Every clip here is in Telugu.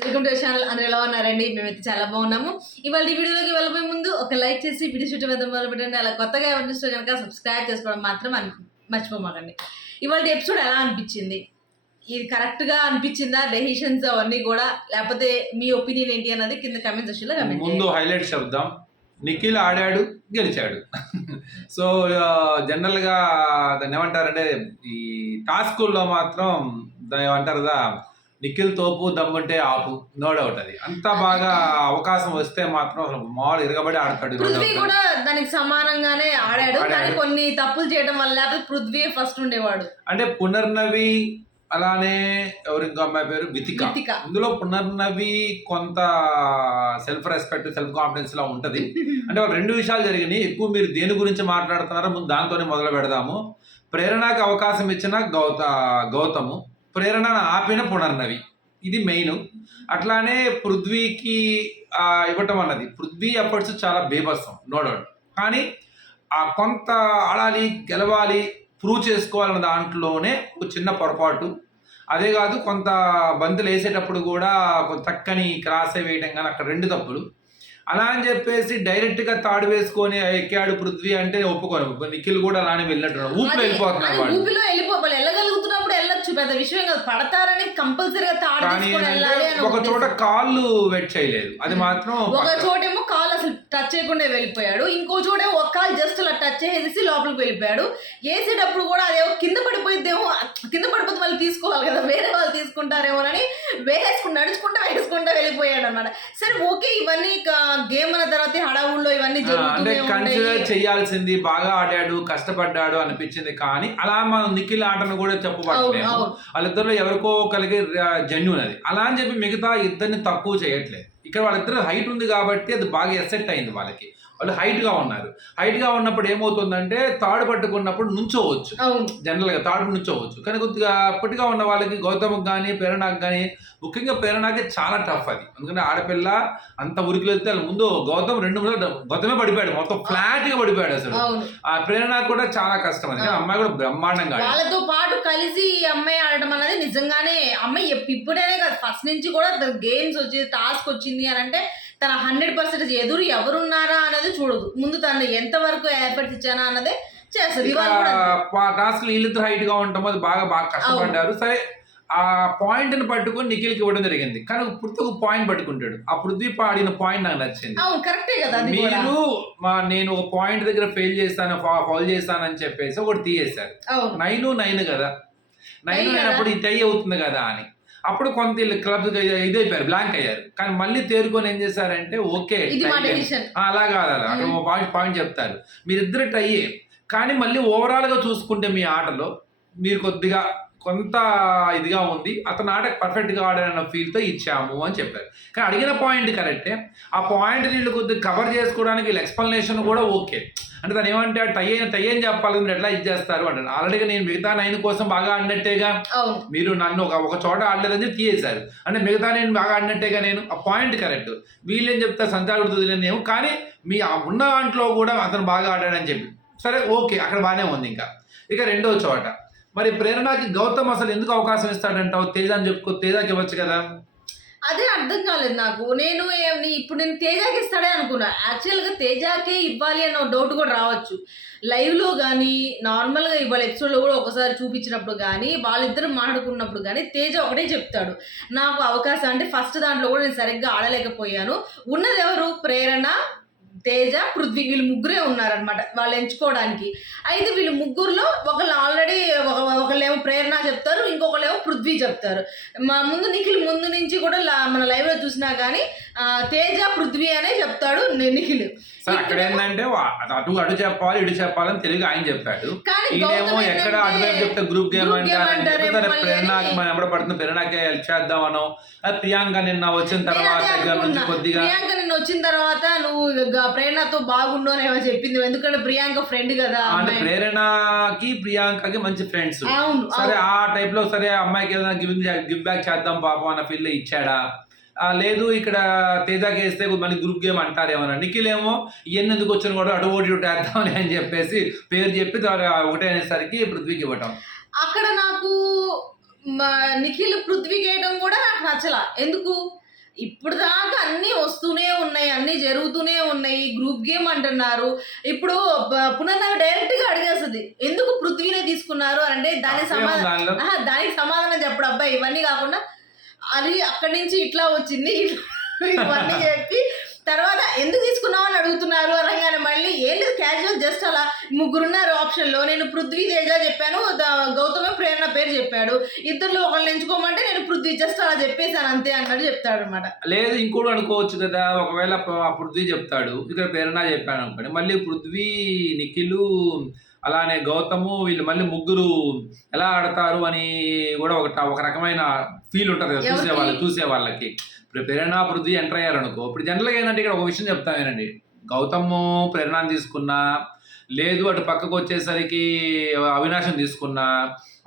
Welcome to channel. అందరూ ఎలా ఉన్నారండి? మేమైతే చాలా బాగున్నాము. ఇవాళ ఈ వీడియోలోకి వెళ్ళబోయే ముందు ఒక లైక్ చేసి వీడియో షూట్ వేద్దాం మొదలు పెట్టండి. అలా కొత్తగా ఎవరు చూస్తే కనుక సబ్స్క్రైబ్ చేసుకోవడం మాత్రం మర్చిపోమాకండి. ఇవాళ ఎపిసోడ్ ఎలా అనిపించింది? ఇది కరెక్ట్గా అనిపించిందా? డెసిషన్స్ అవన్నీ కూడా, లేకపోతే మీ ఒపీనియన్ ఏంటి అన్నది కింద కమెంట్ సెక్షన్లో కమెంట్. ముందు హైలైట్ చెప్దాం. నిఖిల్ ఆడాడు, గెలిచాడు. సో జనరల్గా దాన్ని ఏమంటారంటే ఈ టాస్కుల్లో మాత్రం దాన్ని ఏమంటారు కదా, నిఖిల్ తోపు దమ్ముంటే ఆపు, నో డౌట్. అది అంత బాగా అవకాశం వస్తే మాత్రం మామూలు ఇరగబడి ఆడతాడు. పృథ్వీ కూడా దానికి సమానంగానే ఆడాడు, కానీ కొన్ని తప్పులు చేయడం వల్ల పృథ్వీ ఫస్ట్ ఉండేవాడు. అంటే పునర్నవి, అలానే ఎవరు ఇంకో అమ్మాయి పేరు వితిక. ఇందులో పునర్నవి కొంత సెల్ఫ్ రెస్పెక్ట్, సెల్ఫ్ కాన్ఫిడెన్స్ లా ఉంటది. అంటే వాళ్ళు రెండు విషయాలు జరిగినాయి. ఎక్కువ మీరు దేని గురించి మాట్లాడుతున్నారో ముందు దాంతోనే మొదలు పెడదాము. ప్రేరణకి అవకాశం ఇచ్చిన గౌతము, ప్రేరణను ఆపిన పునర్నవి, ఇది మెయిన్. అట్లానే పృథ్వీకి ఇవ్వటం అన్నది, పృథ్వీ ఎఫర్ట్స్ చాలా బేబస్సం, నో డౌట్. కానీ కొంత ఆడాలి, గెలవాలి, ప్రూవ్ చేసుకోవాలన్న దాంట్లోనే ఒక చిన్న పొరపాటు. అదే కాదు, కొంత బంతులు వేసేటప్పుడు కూడా కొంత చక్కని క్రాస్ వేయటం కానీ అక్కడ రెండు తప్పులు. అలా అని చెప్పేసి డైరెక్ట్గా తాడు వేసుకొని ఎక్కాడు పృథ్వీ అంటే ఒప్పుకోను. నిఖిల్ కూడా అలానే వెళ్ళినట్టు ఊపిలో వెళ్ళిపోతున్నాడు. ఊపిలో వెళ్ళగలుగుతున్నప్పుడు వెళ్ళొచ్చు, పెద్ద విషయం కాదు. పడతారని కంపల్సరీగా తాడు తీసుకొని వెళ్ళాలి. ఒక చోట కాళ్ళు వెట్ చేయలేదు, అది మాత్రం. ఒక చోటేమో కాళ్ళు అసలు టచ్ చేయకుండా వెళ్ళిపోయాడు, ఇంకో చోటేమో ఒక కాలు జస్ట్ అలా టచ్ చేసేసి లోపలికి వెళ్ళిపోయాడు. వేసేటప్పుడు కూడా అదేమో కింద పడిపోయిద్దేమో, కింద పడిపోతే వాళ్ళు తీసుకోవాలి కదా, వేరే వాళ్ళు తీసుకుంటారేమోనని నడుచుకుంటా వెళ్ళిపోయాడు అనమాట. సరే ఓకే, ఇవన్నీ గేమ్ అన్న తర్వాత హడావుల్లో ఇవన్నీ కన్సిడర్ చేయాల్సింది. బాగా ఆడాడు, కష్టపడ్డాడు అనిపించింది. కానీ అలా మనం నిఖిల్ ఆటను కూడా చెప్పబడలేదు. వాళ్ళిద్దరిలో ఎవరికో కలిగి జెన్యూన్ అది. అలా అని చెప్పి మిగతా ఇద్దరిని తక్కువ చేయట్లేదు. ఇక్కడ వాళ్ళిద్దరు హైట్ ఉంది కాబట్టి అది బాగా ఎసెట్ అయింది వాళ్ళకి. వాళ్ళు హైట్గా ఉన్నారు. హైట్గా ఉన్నప్పుడు ఏమవుతుందంటే తాడు పట్టుకున్నప్పుడు నుంచోవచ్చు, జనరల్గా తాడు నుంచోవచ్చు. కానీ కొద్దిగా పొట్టిగా ఉన్న వాళ్ళకి, గౌతమ్కి కానీ ప్రేరణకు కానీ, ముఖ్యంగా ప్రేరణకి చాలా టఫ్ అది. ఎందుకంటే ఆడపిల్ల అంత ఉరికి వెళ్తే ముందు గౌతమ్ గౌతమే పడిపోయాడు, మొత్తం ఫ్లాట్గా పడిపోయాడు అసలు. ఆ ప్రేరణకు కూడా చాలా కష్టం అది. అమ్మాయి కూడా బ్రహ్మాండంగా వాళ్ళతో పాటు కలిసి అమ్మాయి ఆడటం అనేది నిజంగానే అమ్మాయి ఇప్పుడేనే కాదు, ఫస్ట్ నుంచి కూడా గేమ్స్ వచ్చి టాస్క్ వచ్చింది అని అంటే తన 100% ఎదురు ఎవరున్నారా అనేది చూడదు, ముందు తను ఎంతవరకు ఎఫర్ట్స్ ఇచ్చానా అన్నదే చేస్తుంది. టాస్క్ వీళ్ళిద్దరు హైట్ గా ఉంటాము, అది బాగా కష్టపడ్డారు. సరే, ఆ పాయింట్ ని పట్టుకొని నిఖిల్కి ఇవ్వడం జరిగింది. కానీ పృథ్వీ ఒక పాయింట్ పట్టుకుంటాడు. ఆ పృథ్వీ పాడిన పాయింట్ నాకు నచ్చింది. నేను ఒక పాయింట్ దగ్గర ఫౌల్ చేస్తానని చెప్పేసి ఒకటి తీయేశారు. 9 కదా, 9 అయినప్పుడు ఇది టై అవుతుంది కదా అని. అప్పుడు కొంత క్లబ్ ఇదైపోయారు, బ్లాంక్ అయ్యారు. కానీ మళ్ళీ తేరుకొని ఏం చేశారంటే ఓకే అలా కాదు, అక్కడ పాయింట్ చెప్తారు, మీరిద్దరు టైయే. కానీ మళ్ళీ ఓవరాల్ గా చూసుకుంటే మీ ఆటలో మీరు కొద్దిగా కొంత ఇదిగా ఉంది, అతను ఆట పర్ఫెక్ట్గా ఆడారన్న ఫీల్తో ఇచ్చాము అని చెప్పారు. కానీ అడిగిన పాయింట్ కరెక్టే. ఆ పాయింట్ వీళ్ళు కొద్దిగా కవర్ చేసుకోవడానికి వీళ్ళ ఎక్స్ప్లెనేషన్ కూడా ఓకే. అంటే తను ఏమంటే టై అని చెప్పాలి, మీరు ఎట్లా ఇచ్చేస్తారు అంటారు. ఆల్రెడీగా నేను మిగతా 9 కోసం బాగా ఆడినట్టేగా, మీరు నన్ను ఒక చోట ఆడలేదని తీయేశారు అంటే మిగతా నేను బాగా ఆడినట్టేగా. నేను ఆ పాయింట్ కరెక్ట్. వీళ్ళేం చెప్తారు, సంచాలకుడుతులేనేమో. కానీ మీ ఉన్న దాంట్లో కూడా అతను బాగా ఆడాడని చెప్పి సరే ఓకే, అక్కడ బాగానే ఉంది. ఇక రెండో చోట మరి ప్రేరణకి గౌతమ్ అసలు ఎందుకు అవకాశం ఇస్తాడంటావు? తేజ అని చెప్పుకో, తేజకి ఇవ్వచ్చు కదా. అదే అర్థం కాలేదు నాకు. ఇప్పుడు నేను తేజాకి ఇస్తాడే అనుకున్నా. యాక్చువల్గా తేజాకే ఇవ్వాలి అన్న డౌట్ కూడా రావచ్చు. లైవ్లో కానీ నార్మల్గా ఇవాళ ఎపిసోడ్లో కూడా ఒకసారి చూపించినప్పుడు కానీ వాళ్ళిద్దరు మాట్లాడుకున్నప్పుడు కానీ తేజ ఒకటే చెప్తాడు, నాకు అవకాశం అంటే ఫస్ట్ దాంట్లో కూడా నేను సరిగ్గా ఆడలేకపోయాను. ఉన్నది ఎవరు? ప్రేరణ, తేజ, పృథ్వీ, వీళ్ళు ముగ్గురే ఉన్నారనమాట వాళ్ళు ఎంచుకోవడానికి. అయితే వీళ్ళు ముగ్గురులో ఒకళ్ళు ఆల్రెడీ ఒకళ్ళేమో ప్రేరణ చెప్తారు, ఇంకొకళ్ళేమో పృథ్వీ చెప్తారు. ముందు నిఖిల్ ముందు నుంచి కూడా మన లైవ్ లో చూసినా కానీ తేజ, పృథ్వీ అనే చెప్తాడు నిఖిల్. అక్కడ ఏంటంటే అటు చెప్పాలి, ఇటు చెప్పాలని తెలుగు ఆయన చెప్పాడు. ఎక్కడ అటువైపు చెప్తే గ్రూప్ గేమ్ అంటారు. ప్రేరణకి మనం ఎవడ పడుతుంది, ప్రేరణకి హెల్ప్ చేద్దామనో. ప్రియాంక నిన్న వచ్చిన తర్వాత ప్రియాంక నిన్న వచ్చిన తర్వాత నువ్వు ప్రేరణతో బాగుండు అని ఏమో చెప్పింది, ఎందుకంటే ప్రియాంక ఫ్రెండ్ కదా. ప్రేరణకి ప్రియాంకకి మంచి ఫ్రెండ్స్. సరే ఆ టైప్ లో సరే అమ్మాయికి ఏదైనా గివ్ బ్యాక్ చేద్దాం పాపం అన్న ఫీల్ ఇచ్చాడా? లేదు, ఇక్కడ తేజాకి వేస్తే మళ్ళీ గ్రూప్ గేమ్ అంటారేమన్నా. నిఖిల్ ఏమో ఇవన్నీ ఎందుకు వచ్చిన కూడా అటు ఓటు వేద్దామని అని చెప్పేసి పేరు చెప్పి ఒకటే అనేసరికి పృథ్వీకి ఇవ్వటం. అక్కడ నాకు నిఖిల్ పృథ్వీకి వేయడం కూడా నాకు నచ్చలా. ఎందుకు ఇప్పుడు దాకా అన్నీ వస్తూనే ఉన్నాయి, అన్నీ జరుగుతూనే ఉన్నాయి. గ్రూప్ గేమ్ అంటున్నారు. ఇప్పుడు పునర్నవి డైరెక్ట్‌గా అడిగేస్తది. ఎందుకు పృథ్వీనే తీసుకున్నారు అని అంటే తప్పేముంది దానిలో? దానికి సమాధానం చెప్పడు అబ్బాయి. ఇవన్నీ కాకుండా అది అక్కడి నుంచి ఇట్లా వచ్చింది. ఇవన్నీ చెప్పి తర్వాత ఎందుకు తీసుకున్నావు అని అడుగుతున్నారు అనగానే మళ్ళీ ఏం లేదు క్యాజువల్ జస్ట్ అలా ముగ్గురున్నారు ఆప్షన్‌లో. నేను పృథ్వీ, తేజ చెప్పాను. గౌతమ్ ప్రేరణ పేరు చెప్పాడు. ఇద్దరిలో ఒకళ్ళని ఎంచుకోమంటే నేను పృథ్వీ జస్ట్ అలా చెప్పేసాను అంతే అన్నట్టు చెప్తాడన్నమాట. లేదు ఇంకోటి అనుకోవచ్చు కదా, ఒకవేళ పృథ్వీ చెప్తాడు, ఇక్కడ ప్రేరణ చెప్పాను అనుకోండి, మళ్ళీ పృథ్వీ, నిఖిలు అలానే గౌతము వీళ్ళు మళ్ళీ ముగ్గురు ఎలా ఆడతారు అని కూడా ఒక రకమైన ఫీల్ ఉంటుంది కదా చూసే వాళ్ళకి. ఇప్పుడు ప్రేరణ పృథ్వీ ఎంటర్ అయ్యారు అనుకో, ఇప్పుడు జనరల్గా ఏంటంటే ఇక్కడ ఒక విషయం చెప్తానేనండి, గౌతమ్ ప్రేరణని తీసుకున్నా లేదు అటు పక్కకు వచ్చేసరికి అవినాశం తీసుకున్నా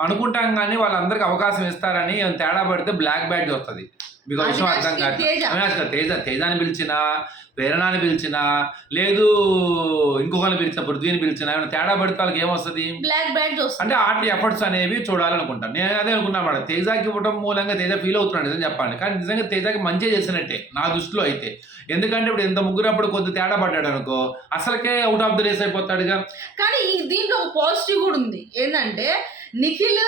అనుకుంటాం, కానీ వాళ్ళందరికీ అవకాశం ఇస్తారని తేడా పడితే బ్లాక్ బ్యాడ్జ్ వస్తుంది. మీకు ఆ విషయం అర్థం కాదు. అవినాష్ తేజాని పిలిచినా, ప్రేరణని పిలిచినా, లేదు ఇంకొకరిని పిలిచిన పృథ్వీని పిలిచినా ఏమైనా తేడా పడితే వాళ్ళకి ఏమొస్తుంది, బ్లాక్ బ్యాడ్జ్ వస్తుంది. అంటే ఆర్ట్ ఎఫర్ట్స్ అనేవి చూడాలనుకుంటాను. నేను అదే అనుకున్నాను, తేజాకి ఇవ్వడం మూలంగా తేజ ఫీల్ అవుతున్నాడు నిజం చెప్పాలి. కానీ నిజంగా తేజాకి మంచిగా చేసినట్టే నా దృష్టిలో అయితే. ఎందుకంటే ఇప్పుడు ఎంత ముగ్గురు అప్పుడు కొద్ది తేడా పడ్డాడు అనుకో, అసలుకే అవుట్ ఆఫ్ ద రేస్ అయిపోతాడుగా. కానీ దీంట్లో ఒక పాజిటివ్ కూడా ఉంది. ఏంటంటే నిఖిల్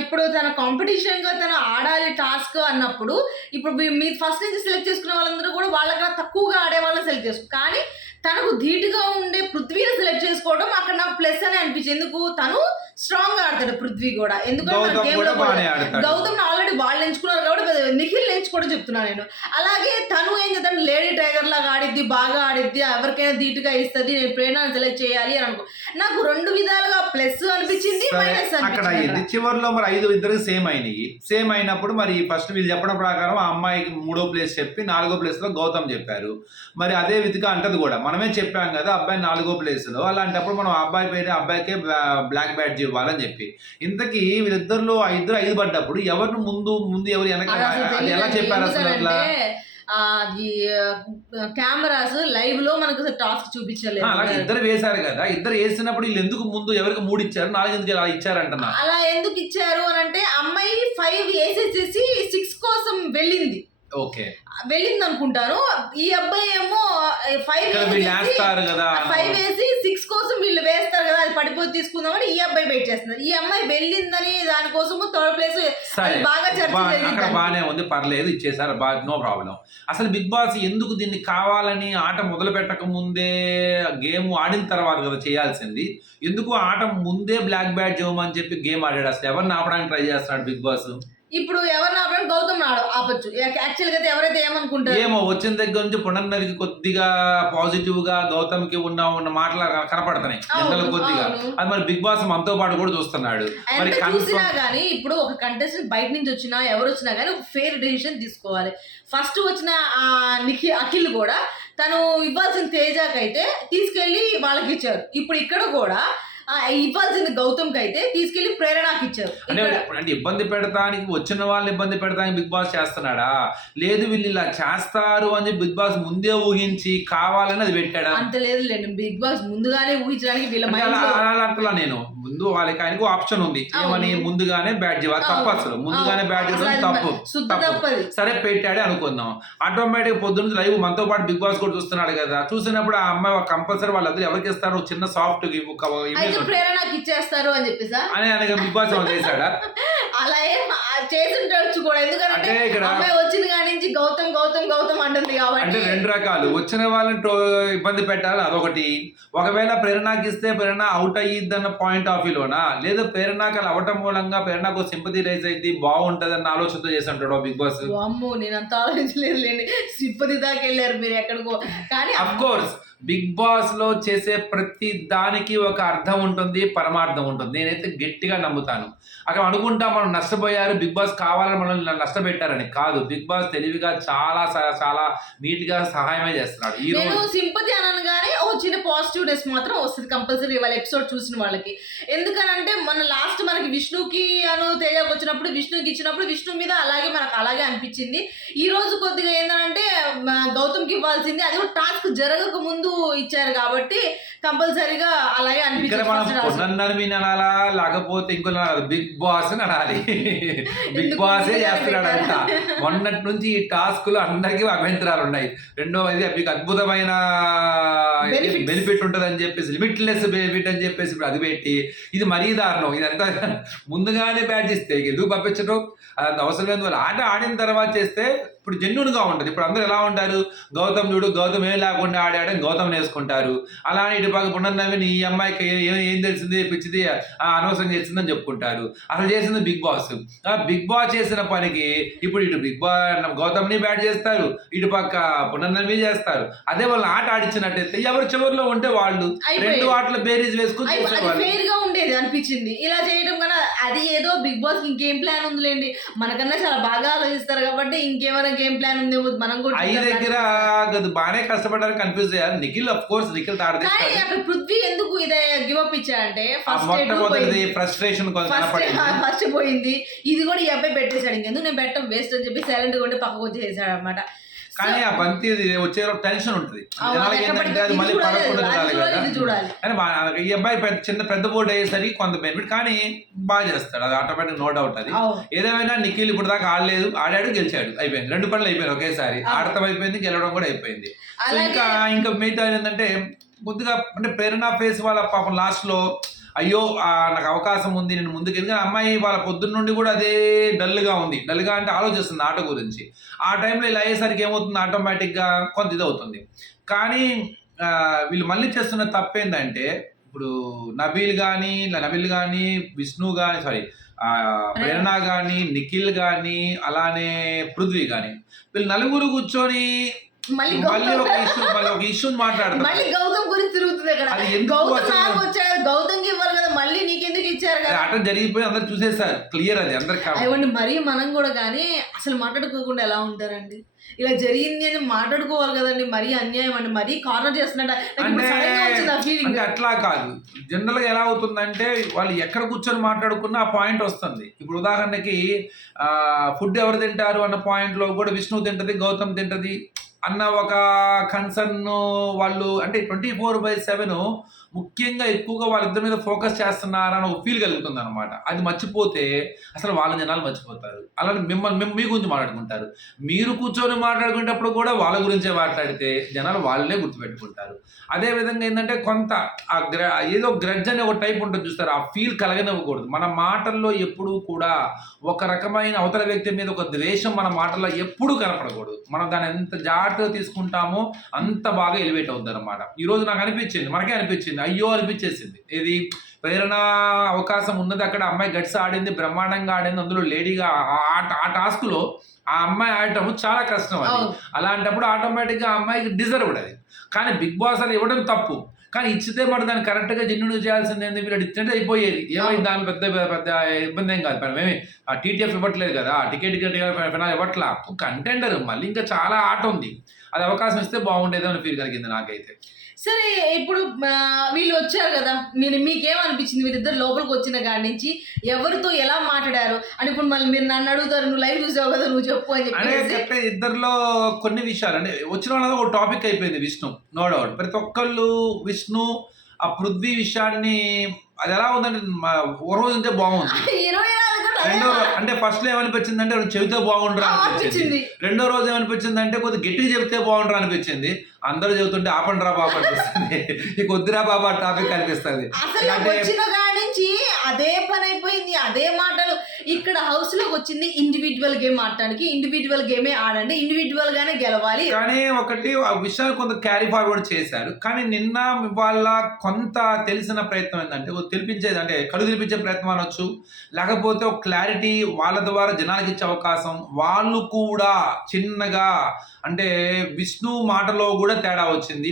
ఇప్పుడు తన కాంపిటీషన్ గా తను ఆడాలి టాస్క్ అన్నప్పుడు, ఇప్పుడు మీరు ఫస్ట్ నుంచి సెలెక్ట్ చేసుకునే వాళ్ళందరూ కూడా వాళ్ళకన్నా తక్కువగా ఆడే వాళ్ళని సెలెక్ట్ చేసుకున్నారు. కానీ తనకు ధీటుగా ఉండే పృథ్వీని సెలెక్ట్ చేసుకోవడం అక్కడ నాకు ప్లస్ అని అనిపించింది. ఎందుకు తను స్ట్రాంగ్ గా ఆడతాడు పృథ్వీ కూడా. ఎందుకంటే గౌతమ్ ఆల్రెడీ వాళ్ళు ఎంచుకున్నారు కాబట్టి నిఖిల్ ఎంచుకోవడం చెప్తున్నాను నేను. అలాగే తను ఏం చేద్దాం లేడీ టైగర్ లాగా ఆడిద్ది, బాగా ఆడిద్ది, ఎవరికైనా ధీటుగా ఇస్తుంది, నేను ప్రేరణను సెలెక్ట్ చేయాలి అని అనుకో. నాకు రెండు విధాలుగా ప్లస్ అనిపించింది, మైనస్ అక్కడ అయింది. చివరిలో మరి 5 ఇద్దరికి సేమ్ అయినాయి. సేమ్ అయినప్పుడు మరి ఫస్ట్ వీళ్ళు చెప్పడం ప్రకారం ఆ అమ్మాయికి 3వ ప్లేస్ చెప్పి 4వ ప్లేస్ లో గౌతమ్ చెప్పారు. మరి అదే విధిగా అంటది కూడా, మనమే చెప్పాం కదా అబ్బాయి 4వ ప్లేస్ లో, అలాంటప్పుడు మనం అబ్బాయి పేరు అబ్బాయికే బ్లాక్ బ్యాడ్జ్ ఇవ్వాలని చెప్పి. ఇంతకీ వీళ్ళిద్దరిలో ఇద్దరు 5 పడ్డప్పుడు ఎవరిని ముందు ఎవరు వెనక అది ఎలా చెప్పారు అసలు? అట్లా కెమెరాస్ లైవ్ లో మనకు టాస్క్ చూపించలేదు. అలాగే ఇద్దరు వేశారు కదా, ఇద్దరు వేసినప్పుడు వీళ్ళు ఎందుకు ముందు ఎవరికి 3 ఇచ్చారు, 4 ఎందుకు అలా ఇచ్చారంటున్నా. అలా ఎందుకు ఇచ్చారు అని అంటే అమ్మాయి 5 వేసేసేసి 6 కోసం వెళ్ళింది. ఓకే వెళ్ళింది అనుకుంటాను. ఈ అబ్బాయి ఏమో 5 వేసి 6 కోసం వీళ్ళు వేస్తారు కదా, అది పడిపోయి తీసుకుందామని ఈ అబ్బాయి వెయిట్ చేస్తున్నారు. ఈ అమ్మాయి వెళ్ళిందని దానికోసము 3rd ప్లేస్ బాగా అక్కడ బాగానే ఉంది, పర్లేదు ఇచ్చేసారు, నో ప్రాబ్లం. అసలు బిగ్ బాస్ ఎందుకు దీన్ని కావాలని ఆట మొదలు పెట్టక ముందే గేమ్ ఆడిన తర్వాత కదా చేయాల్సింది, ఎందుకు ఆట ముందే బ్లాక్ బ్యాడ్జ్ ఇవ్వమని చెప్పి గేమ్ ఆడాడు? అసలు ఎవరిని ఆపడానికి ట్రై చేస్తున్నాడు బిగ్ బాస్? ఇప్పుడు ఎవరిని ఆపడం గౌతమ్ ఆపొచ్చు. యాక్చువల్ గా ఎవరైతే ఏమనుకుంటారు ఏమో వచ్చిన దగ్గర నుంచి పునర్నవికి కొద్దిగా పాజిటివ్ గా గౌతమ్ కి ఉన్న మాటలు కనపడుతున్నాయి జనరల్ కొద్దిగా. అది మరి బిగ్ బాస్ మనతో పాటు కూడా చూస్తున్నాడు. మరి చూసినా గానీ ఇప్పుడు ఒక కంటెస్టెంట్ బయట నుంచి వచ్చినా ఎవరు వచ్చినా గానీ ఒక ఫెయిర్ డెసిషన్ తీసుకోవాలి. ఫస్ట్ వచ్చిన అఖిల్ కూడా తను ఇవ్వాల్సిన తేజాకైతే తీసుకెళ్లి వాళ్ళకి ఇచ్చారు. ఇప్పుడు ఇక్కడ కూడా ఇవ్వాల్సింది గౌతమ్ కి అయితే తీసుకెళ్లి ప్రేరణకి ఇచ్చారు. అంటే ఇబ్బంది పెడతానికి వచ్చిన వాళ్ళని ఇబ్బంది పెడతానికి బిగ్ బాస్ చేస్తున్నాడా, లేదు వీళ్ళు ఇలా చేస్తారు అని బిగ్ బాస్ ముందే ఊహించి కావాలని అది పెట్టాడా? అంత లేదు బిగ్ బాస్ ముందుగానే ఊహించడానికి అలా నేను ముందు వాళ్ళకి ఆయనకు ఆప్షన్ ఉంది, ఏమని ముందుగానే బ్యాడ్జ్ తప్పు, అసలు ముందుగానే బ్యాడ్జ్ తప్పు. సరే పెట్టాడే అనుకుందాం, ఆటోమేటిక్ పొద్దున్న లైవ్ మనతో పాటు బిగ్ బాస్ కూడా చూస్తున్నాడు కదా, చూసినప్పుడు ఆ అమ్మాయి కంపల్సరీ వాళ్ళందరూ ఎవరికి ఇస్తారు చిన్న సాఫ్ట్ ప్రేరణకి ఇచ్చేస్తారు అని చెప్పేసి అని బిగ్ బాస్ చేశాడా? అలా ఏం చేసిండొచ్చు కూడా, ఎందుకంటే అమ్మాయి వచ్చిన కాడి నుంచి గౌతమ్ గౌతమ్ గౌతమ్ అంటుంది కాబట్టి. అంటే 2 రకాలు, వచ్చిన వాళ్ళని ఇబ్బంది పెట్టాలి అదొకటి, ఒకవేళ ప్రేరణకి ఇస్తే ప్రేరణ అవుట్ అయ్యిద్దన్న పాయింట్ ఆఫ్ వ్యూలోనా, లేదా ప్రేరణకి అలా అవటం మూలంగా ప్రేరణకు సింపతి రైజ్ అయితే బాగుంటది అన్న ఆలోచనతో చేస్తుంటాడు బిగ్ బాస్. అమ్మో నేను అంత ఆలోచించలేదు లేండి, సింపతి దాకా వెళ్ళారు మీరు ఎక్కడికో. కానీ అఫ్ కోర్స్ బిగ్ బాస్ లో చేసే ప్రతి దానికి ఒక అర్థం ఉంటుంది, పరమార్థం ఉంటుంది. నేనైతే గట్టిగా నమ్ముతాను. అక్కడ అనుకుంటా మనం నష్టపోయారు బిగ్ బాస్ కావాలని మనల్ని నష్టపెట్టారని కాదు, బిగ్ బాస్ తెలివిగా చాలా చాలా నీట్ గా సహాయమే చేస్తున్నాడు. ఈ రోజు సింపతి అనగానే ఒక చిన్న పాజిటివ్నెస్ మాత్రం వస్తుంది కంపల్సరీ వాళ్ళ ఎపిసోడ్ చూసిన వాళ్ళకి. ఎందుకనంటే మన లాస్ట్ మనకి విష్ణుకి తేజాకి వచ్చినప్పుడు విష్ణుకి ఇచ్చినప్పుడు విష్ణు మీద మనకు అలాగే అనిపించింది. ఈ రోజు కొద్దిగా ఏంటంటే గౌతమ్కి ఇవ్వాల్సింది, అది కూడా టాస్క్ జరగక ముందు ఇచ్చారు కాబట్టి కంపల్సరీగా అలాగే ఇక్కడ మనం పునర్నవి వినాలా లేకపోతే ఇంకో బిగ్ బాస్ అని అనాలి. బిగ్ బాసే చేస్తున్నాడంట. మొన్నటి నుంచి ఈ టాస్క్ లో అందరికీ అభ్యంతరాలు ఉన్నాయి. రెండోది మీకు అద్భుతమైన బెనిఫిట్ ఉంటుంది అని చెప్పేసి, లిమిట్లెస్ బెనిఫిట్ అని చెప్పేసి ఇప్పుడు అది పెట్టి ఇది మరీ దారుణం. ఇదంతా ముందుగానే బ్యాట్ చేస్తే ఎందుకు పంపించడం, అదంత అవసరం లేదు. వాళ్ళు ఆట ఆడిన తర్వాత చేస్తే ఇప్పుడు జెన్యున్ గా ఉంటుంది. ఇప్పుడు అందరూ ఎలా ఉంటారు, గౌతమ్ చూడు గౌతమ్ ఏం లేకుండా ఆడాడని గౌతమ్ వేసుకుంటారు. అలానే ఇటు పక్క పునర్నవిని ఈ అమ్మాయికి ఏం తెలిసింది పిచ్చిది అనవసరం చేసిందని చెప్పుకుంటారు. అసలు చేసింది బిగ్ బాస్. బిగ్ బాస్ చేసిన పనికి ఇప్పుడు ఇటు బిగ్ బాస్ గౌతమ్ని బ్యాట్ చేస్తారు, ఇటు పక్క పునర్నవి చేస్తారు. అదే వాళ్ళు ఆట ఆడించినట్టయితే ఎవరు చివరిలో ఉంటే వాళ్ళు రెండు ఆటలు బేరీజ్ వేసుకుని ఫెయిర్ గా ఉండేది అనిపించింది. ఇలా చేయడం కన్నా అది ఏదో బిగ్ బాస్ ఇంకేం ప్లాన్ ఉందిలేండి, మనకన్నా చాలా బాగా ఆలోచిస్తారు కాబట్టి ఇంకేమైనా గేమ్ ప్లాన్ ఉంది మనం కూడా దగ్గర బాగానే కష్టపడ్డారు. కన్ఫ్యూజ్ అయ్యారు. నిఖిల్ ఆఫ్ కోర్స్ నిఖిల్ అక్కడ పృథ్వీ ఎందుకు ఇదే గివ్ అప్ ఇచ్చాడంటే ఫ్రస్ట్రేషన్ ఫస్ట్ పోయింది. ఇది కూడా ఈ అబ్బాయి పెట్టేశాడు, ఇంకెందుకు నేను పెట్టడం వేస్ట్ అని చెప్పి సైలెంట్ గా ఉండి పక్కకు వచ్చేసాడు అనమాట. కానీ ఆ బంతి వచ్చే టెన్షన్ ఉంటుంది. జనాలకి ఏంటంటే అది మళ్ళీ పడకుండా చూడాలి కదా. కానీ ఈ అబ్బాయి పెద్ద బోర్డు అయ్యేసరికి కొంత బెనిఫిట్, కానీ బాగా చేస్తాడు. అది ఆటోమేటిక్ నో డౌట్. అది ఏదేమైనా నిఖిల్ ఇప్పుడు దాకా ఆడాడు గెలిచాడు, అయిపోయింది. 2 పనులు అయిపోయింది ఒకేసారి. ఆడటం అయిపోయింది, గెలవడం కూడా అయిపోయింది. ఇంకా మిగతా ఏంటంటే కొద్దిగా అంటే ప్రేరణ ఫేస్ వాళ్ళ పాపం లాస్ట్ లో అయ్యో నాకు అవకాశం ఉంది నేను ముందుకు, ఎందుకంటే అమ్మాయి వాళ్ళ పొద్దున్న నుండి కూడా అదే డల్గా ఉంది. డల్గా అంటే ఆలోచిస్తుంది ఆట గురించి. ఆ టైంలో ఇలా అయ్యేసరికి ఏమవుతుంది, ఆటోమేటిక్గా కొంత ఇది అవుతుంది. కానీ వీళ్ళు మళ్ళీ చేస్తున్న తప్పు ఏంటంటే ఇప్పుడు నబీల్ కానీ విష్ణు కానీ ప్రేరణ కానీ నిఖిల్ కానీ అలానే పృథ్వీ కానీ వీళ్ళు నలుగురు కూర్చొని మళ్ళీ ఒక ఇష్యూ మాట్లాడతారు. మళ్ళీ గౌతమ్ గురించి తిరుగుతుంది అక్కడ. గౌతమ్ కి ఇవ్వాలి కదా, మళ్ళీ నీకెందుకు ఇచ్చారు కదా. అట జరిగిపోయి అందరు చూసేసారు, క్లియర్ అది అందరికి. మరీ మనం కూడా కానీ అసలు మాట్లాడుకోకుండా ఎలా ఉంటారండి, ఇలా జరిగింది అని మాట్లాడుకోవాలి కదండి. మరీ అన్యాయం అండి, మరీ కార్నర్ చేస్తున్నట్టు అంటే అట్లా కాదు. జనరల్ గా ఎలా అవుతుందంటే వాళ్ళు ఎక్కడ కూర్చొని మాట్లాడుకున్నా ఆ పాయింట్ వస్తుంది. ఇప్పుడు ఉదాహరణకి ఫుడ్ ఎవరు తింటారు అన్న పాయింట్ లో కూడా విష్ణు తింటది, గౌతమ్ తింటది అన్న ఒక కన్సర్న్ వాళ్ళు అంటే 24/7 ముఖ్యంగా ఎక్కువగా వాళ్ళిద్దరి మీద ఫోకస్ చేస్తున్నారని ఒక ఫీల్ కలుగుతుంది అనమాట. అది మర్చిపోతే అసలు వాళ్ళ జనాలు మర్చిపోతారు. అలానే మీ గురించి మాట్లాడుకుంటారు. మీరు కూర్చొని మాట్లాడుకునేటప్పుడు కూడా వాళ్ళ గురించే మాట్లాడితే జనాలు వాళ్ళే గుర్తుపెట్టుకుంటారు. అదేవిధంగా ఏంటంటే కొంత ఏదో గ్రడ్జ్ అనే ఒక టైప్ ఉంటుంది చూస్తారు, ఆ ఫీల్ కలగనివ్వకూడదు. మన మాటల్లో ఎప్పుడూ కూడా ఒక రకమైన అవతల వ్యక్తి మీద ఒక ద్వేషం మన మాటల్లో ఎప్పుడూ కనపడకూడదు. మనం దాన్ని ఎంత జాగ్రత్తగా తీసుకుంటామో అంత బాగా ఎలివేట్ అవుతుంది అనమాట. ఈరోజు నాకు అనిపించింది, మనకే అనిపించింది, అయ్యో అనిపించేసింది. ఇది ప్రేరణ అవకాశం ఉన్నది, అక్కడ అమ్మాయి గట్స్ ఆడింది, బ్రహ్మాండంగా ఆడింది. అందులో లేడీగా ఆ టాస్క్ లో ఆ అమ్మాయి ఆడటం చాలా కష్టం. అది అలాంటప్పుడు ఆటోమేటిక్ గా ఆ అమ్మాయికి డిజర్వ్డ్ అది. కానీ బిగ్ బాస్ అది ఇవ్వడం తప్పు, కానీ ఇచ్చితే మరి దాన్ని కరెక్ట్ గా జెన్యూన్ చేయాల్సింది ఏంది, వీళ్ళు ఇచ్చినట్టు అయిపోయేది. ఏమైంది దాని పెద్ద ఇబ్బంది ఏం కాదు. మేమే ఆ టీటీఎఫ్ ఇవ్వట్లేదు కదా, టికెట్ ఇవ్వట్లా, కంటెండర్ మళ్ళీ ఇంకా చాలా ఆట ఉంది. అది అవకాశం ఇస్తే బాగుండేది అని ఫీల్ కలిగింది నాకైతే. సరే ఇప్పుడు వీళ్ళు వచ్చారు కదా, మీకేమనిపించింది వీళ్ళిద్దరు లోపలికి వచ్చిన కాడి నుంచి ఎవరితో ఎలా మాట్లాడారు అని? ఇప్పుడు మళ్ళీ మీరు నన్ను అడుగుతారు, నువ్వు లైవ్ చూసావు కదా, నువ్వు చెప్పు అని చెప్పి ఇద్దరిలో కొన్ని విషయాలు అంటే వచ్చిన వాళ్ళ ఒక టాపిక్ అయిపోయింది విష్ణు, నో డౌట్. ప్రతి ఒక్కళ్ళు విష్ణు ఆ పృథ్వీ విషయాన్ని అది ఎలా ఉందంటే ఓ రోజు ఉంటే బాగుంది. అంటే ఫస్ట్ లో ఏమనిపించింది అంటే చెబితే బాగుండరా అనిపించింది. రెండో రోజు ఏమనిపించింది అంటే కొద్దిగా గట్టిగా చెబితే బాగుండరా అనిపించింది. అందరూ చెబుతుంటే ఆపండిరా బాబు అనిపిస్తుంది, ఈ కొద్దిరా బాబు ఆ టాపిక్ అనిపిస్తుంది. అదే పని అయిపోయింది, అదే మాటలు. ఇక్కడ హౌస్ లోకి వచ్చింది ఇండివిజువల్ గేమ్ ఆడటానికి, ఇండివిజువల్ గేమే ఆడండి, ఇండివిజువల్ గానే గెలవాలి. కానీ ఒకటి ఆ విషయాలు కొంత క్యారీ ఫార్వర్డ్ చేశారు. కానీ నిన్న వాళ్ళ కొంత తెలిసిన ప్రయత్నం ఏంటంటే తెలిపించేది, అంటే కళ్ళు తెలిపించే ప్రయత్నం అనొచ్చు, లేకపోతే ఒక క్లారిటీ వాళ్ళ ద్వారా జనాలకు ఇచ్చే అవకాశం. వాళ్ళు కూడా చిన్నగా అంటే విష్ణు మాటలో కూడా తేడా వచ్చింది,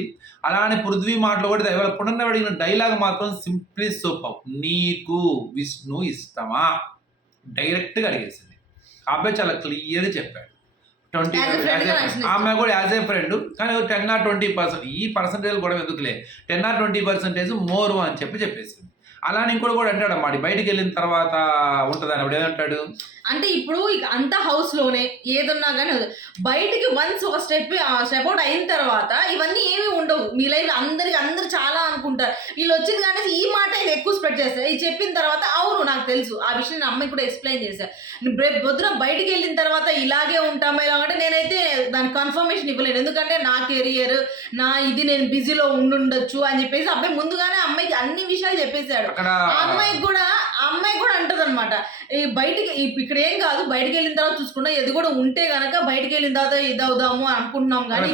అలానే పృథ్వీ మాటలో కూడా. ఇవాళ పునర్నవి అడిగిన డైలాగ్ మాత్రం సింప్లీ సూపర్. నీకు విష్ణు ఇష్టమా డైరెక్ట్గా అడిగేసింది. ఆ అబ్బాయి చాలా క్లియర్గా చెప్పాడు. 20 ఆమె కూడా యాజ్ ఏ ఫ్రెండ్, కానీ 10 or 20% ఈ పర్సంటేజ్ కూడా ఎందుకులే, 10 or 20% మోరు అని చెప్పేసింది. అలానే ఇంకోటి కూడా అంటాడు అన్నమాట, బయటికి వెళ్ళిన తర్వాత ఉంటుందని. అప్పుడు ఏమంటాడు అంటే ఇప్పుడు ఇక అంత హౌస్ లోనే ఏదున్నా కానీ బయటికి వన్స్ ఒక స్టెప్ అవుట్ అయిన తర్వాత ఇవన్నీ ఏమీ ఉండవు మీ లైఫ్. అందరూ చాలా అనుకుంటారు వీళ్ళు వచ్చింది కానీ ఈ మాట ఇది ఎక్కువ స్ప్రెడ్ చేస్తారు. ఇది చెప్పిన తర్వాత అవును నాకు తెలుసు ఆ విషయం నా అమ్మాయి కూడా ఎక్స్ప్లెయిన్ చేశారు. పొద్దున బయటికి వెళ్ళిన తర్వాత ఇలాగే ఉంటామా ఇలా అంటే నేనైతే దానికి కన్ఫర్మేషన్ ఇవ్వలేను. ఎందుకంటే నా కెరియర్ ఇది నేను బిజీలో ఉండుండొచ్చు అని చెప్పేసి అబ్బాయి ముందుగానే అమ్మాయికి అన్ని విషయాలు చెప్పేశాడు. ఆ అమ్మాయి కూడా అంటది అనమాట, బయటికి ఇక్కడ ఏం కాదు బయటికి వెళ్ళిన తర్వాత చూసుకున్నా ఇది కూడా ఉంటే గనక బయటికి వెళ్ళిన తర్వాత ఇది అవుదాము అనుకుంటున్నాం కానీ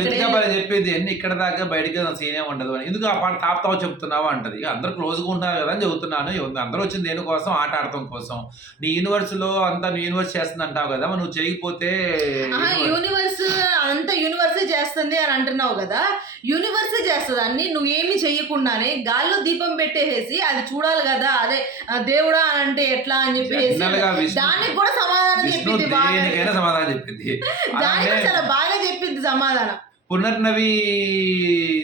చెప్పేది అన్ని ఇక్కడ దాకా బయటికి సీనే ఉండదు అని ఎందుకు ఆ పాట తాపుతావు చెప్తున్నావా అంటది. అందరూ క్లోజ్గా ఉంటారు కదా అని చెబుతున్నాను. అందరూ వచ్చింది దేనికోసం, ఆట ఆడటం కోసం. నీ యూనివర్స్ లో అంతా నీ యూనివర్స్ చేస్తుంది అంటావు కదా, నువ్వు చేయకపోతే యూనివర్స్ అంతా యూనివర్సే చేస్తుంది అని అంటున్నావు కదా. యూనివర్సే చేస్తుంది అన్ని నువ్వేమి చెయ్యకుండానే గాల్లో దీపం పెట్టేసి అది చూడాలి కదా. అదే దేవుడా అని అంటే ఎట్లా అని చెప్పేసి దానికి కూడా సమాధానం చెప్పింది. సమాధానం చెప్పింది దానికి చాలా బాగా చెప్పింది సమాధానం. పునర్నవి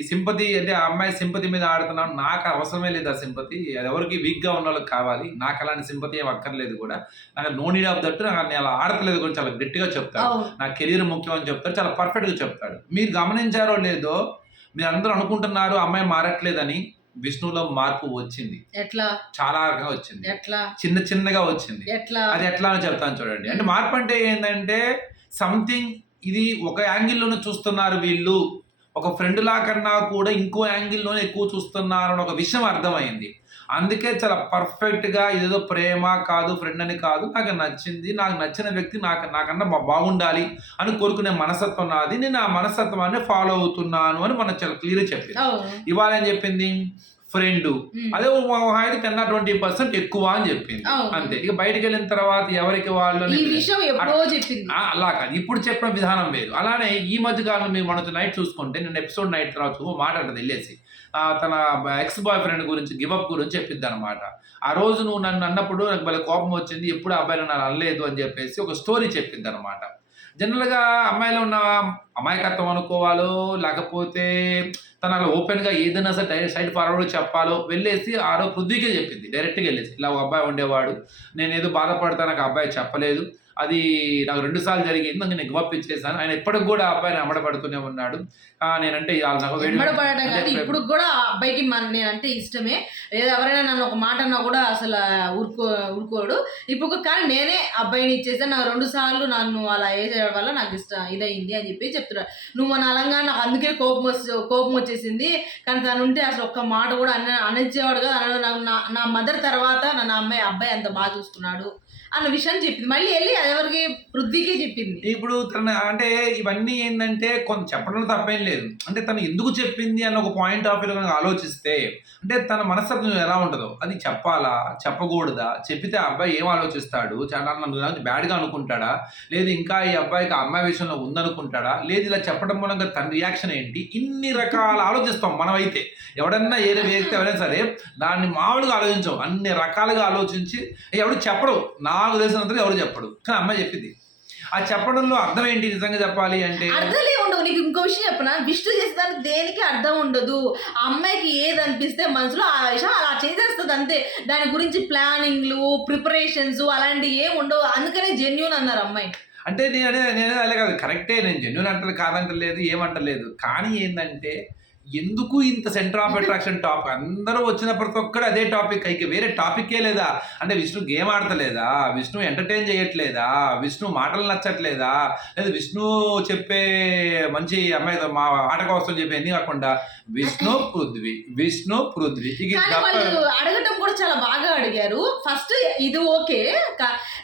సింపతి అంటే ఆ అమ్మాయి సింపతి మీద ఆడుతున్నాను. నాకు అవసరమే లేదు ఆ సింపతి, అది ఎవరికి వీక్ గా ఉన్న వాళ్ళకి కావాలి. నాకు అలాంటి సింపతి ఏం అక్కర్లేదు కూడా. నాకు నో నీడ్ ఆఫ్ దట్. నాకు నేను అలా ఆడతలేదు కూడా చాలా గట్టిగా చెప్తాడు. నా కెరీర్ ముఖ్యం అని చెప్తాడు, చాలా పర్ఫెక్ట్ గా చెప్తాడు. మీరు గమనించారో లేదో, మీరు అందరూ అనుకుంటున్నారు అమ్మాయి మారట్లేదని. విష్ణులో మార్పు వచ్చింది. ఎట్లా? చాలా రకంగా వచ్చింది. ఎట్లా? చిన్నగా వచ్చింది. ఎట్లా? అది ఎట్లా అని చెప్తాను చూడండి. అంటే మార్పు అంటే ఏంటంటే సంథింగ్ ఇది ఒక యాంగిల్లోనే చూస్తున్నారు వీళ్ళు, ఒక ఫ్రెండ్ లా కన్నా కూడా ఇంకో యాంగిల్లోనే ఎక్కువ చూస్తున్నారు అని ఒక విషయం అర్థమైంది. అందుకే చాలా పర్ఫెక్ట్గా ఇదేదో ప్రేమ కాదు, ఫ్రెండ్ అని కాదు, నాకు నచ్చింది, నాకు నచ్చిన వ్యక్తి నాకన్నా బాగుండాలి అని కోరుకునే మనస్తత్వం నాది, నేను ఆ మనస్తత్వాన్ని ఫాలో అవుతున్నాను అని మనం చాలా క్లియర్గా చెప్పింది. ఇవాళ ఏం చెప్పింది, ఫ్రెండ్ అదే 10-20% ఎక్కువ అని చెప్పింది అంతే. ఇక బయటకు వెళ్ళిన తర్వాత ఎవరికి వాళ్ళు అలా కాదు, ఇప్పుడు చెప్పిన విధానం వేరు. అలానే ఈ మధ్య కాలం మీరు మనతో నైట్ చూసుకుంటే, నేను ఎపిసోడ్ నైట్ తర్వాత మాట్లాడదు వెళ్ళేసి తన ఎక్స్ బాయ్ ఫ్రెండ్ గురించి గివప్ గురించి చెప్పిద్ది అనమాట. ఆ రోజు నువ్వు నన్ను అన్నప్పుడు నాకు భలే కోపం వచ్చింది, ఎప్పుడు అబ్బాయిలు నన్ను అనలేదు అని చెప్పేసి ఒక స్టోరీ చెప్పింది అనమాట. జనరల్గా అమ్మాయిలో ఉన్న అమాయకత్వం అనుకోవాలో, లేకపోతే తన అలా ఓపెన్గా ఏదైనా సరే సైడ్ ఫార్వర్డ్ చెప్పాలో వెళ్ళేసి ఆ రోజు పృథ్వీకే చెప్పింది. డైరెక్ట్గా వెళ్ళేసి ఇలా ఒక అబ్బాయి ఉండేవాడు, నేను ఏదో బాధపడతా, నాకు అబ్బాయి చెప్పలేదు, అది నాకు 2 సార్లు జరిగింది, నాకు నేను గివప్ ఇచ్చేసాను. ఆయన ఇప్పటికి కూడా ఆ అబ్బాయిని అమ్మడపడుతూనే ఉన్నాడు. నేనంటే ఇప్పుడు కూడా ఆ అబ్బాయికి నేనంటే ఇష్టమే, లేదా ఎవరైనా నన్ను ఒక మాట అన్నా కూడా అసలు ఊరుకోడు. ఇప్పుడు కానీ నేనే అబ్బాయిని ఇచ్చేసాను, నాకు 2 సార్లు నన్ను అలా వేసేయడం వల్ల నాకు ఇష్టం ఇదయింది అని చెప్పి చెప్తున్నాడు. నువ్వు మన అలంగా నాకు అందుకే కోపం వచ్చేసింది, కానీ తను ఉంటే అసలు ఒక్క మాట కూడా అనేసేవాడు కదా. నా మదర్ తర్వాత నా అబ్బాయి అంత బాగా చూసుకున్నాడు అన్న విషయాన్ని చెప్పింది. మళ్ళీ వెళ్ళి అదెవరికి, పృథ్వీకే చెప్పింది. ఇప్పుడు తన అంటే ఇవన్నీ ఏంటంటే కొంత చెప్పడంలో తప్పేం లేదు. అంటే తను ఎందుకు చెప్పింది అన్న ఒక పాయింట్ ఆఫ్ వ్యూ కనుక ఆలోచిస్తే, అంటే తన మనస్తత్వం ఎలా ఉంటుందో, అది చెప్పాలా చెప్పకూడదా, చెప్పితే ఆ అబ్బాయి ఏం ఆలోచిస్తాడు, చాలా నన్ను బ్యాడ్గా అనుకుంటాడా, లేదు ఇంకా ఈ అబ్బాయికి ఆ అమ్మాయి విషయంలో ఉందనుకుంటాడా, లేదు ఇలా చెప్పడం మూలంగా తన రియాక్షన్ ఏంటి, ఇన్ని రకాల ఆలోచిస్తాం మనమైతే. ఎవడన్నా వ్యక్తి ఎవరైనా సరే దాన్ని మామూలుగా ఆలోచించాం, అన్ని రకాలుగా ఆలోచించి ఎవడు చెప్పడు, నాకు తెలిసినంతగా ఎవరు చెప్పడు, కానీ అమ్మాయి చెప్పింది. ఆ చెప్పడంలో అర్థం ఏంటి నిజంగా చెప్పాలి అంటే? అర్థమే ఉండవు. నీకు ఇంకో విషయం చెప్పనా, విష్ణు చేసేదానికి దేనికి అర్థం ఉండదు. ఆ అమ్మాయికి ఏది అనిపిస్తే మనసులో ఆ విషయం అలా చేసేస్తుంది అంతే. దాని గురించి ప్లానింగ్లు, ప్రిపరేషన్స్ అలాంటివి ఏమి ఉండవు. అందుకనే జెన్యూన్ అన్నారు అమ్మాయి. అంటే నేను అలా కాదు, కరెక్టే, నేను జెన్యూన్ అంటలేదు, కాదంటలేదు, ఏమంటలేదు. కానీ ఏంటంటే ఎందుకు ఇంత సెంటర్ ఆఫ్ అట్రాక్షన్ టాపిక్, అందరూ వచ్చిన ప్రతి ఒక్కడు అదే టాపిక్, అయితే వేరే టాపిక్కే లేదా? అంటే విష్ణు గేమ్ ఆడతలేదా, విష్ణు ఎంటర్టైన్ చేయట్లేదా, విష్ణు మాటలు నచ్చట్లేదా, లేదా విష్ణు చెప్పే మంచి అమ్మాయి మా ఆట కోసం చెప్పి ఎన్ని కాకుండా విష్ణు పృథ్వీ అడగటం కూడా చాలా బాగా అడిగారు. ఫస్ట్ ఇది ఓకే,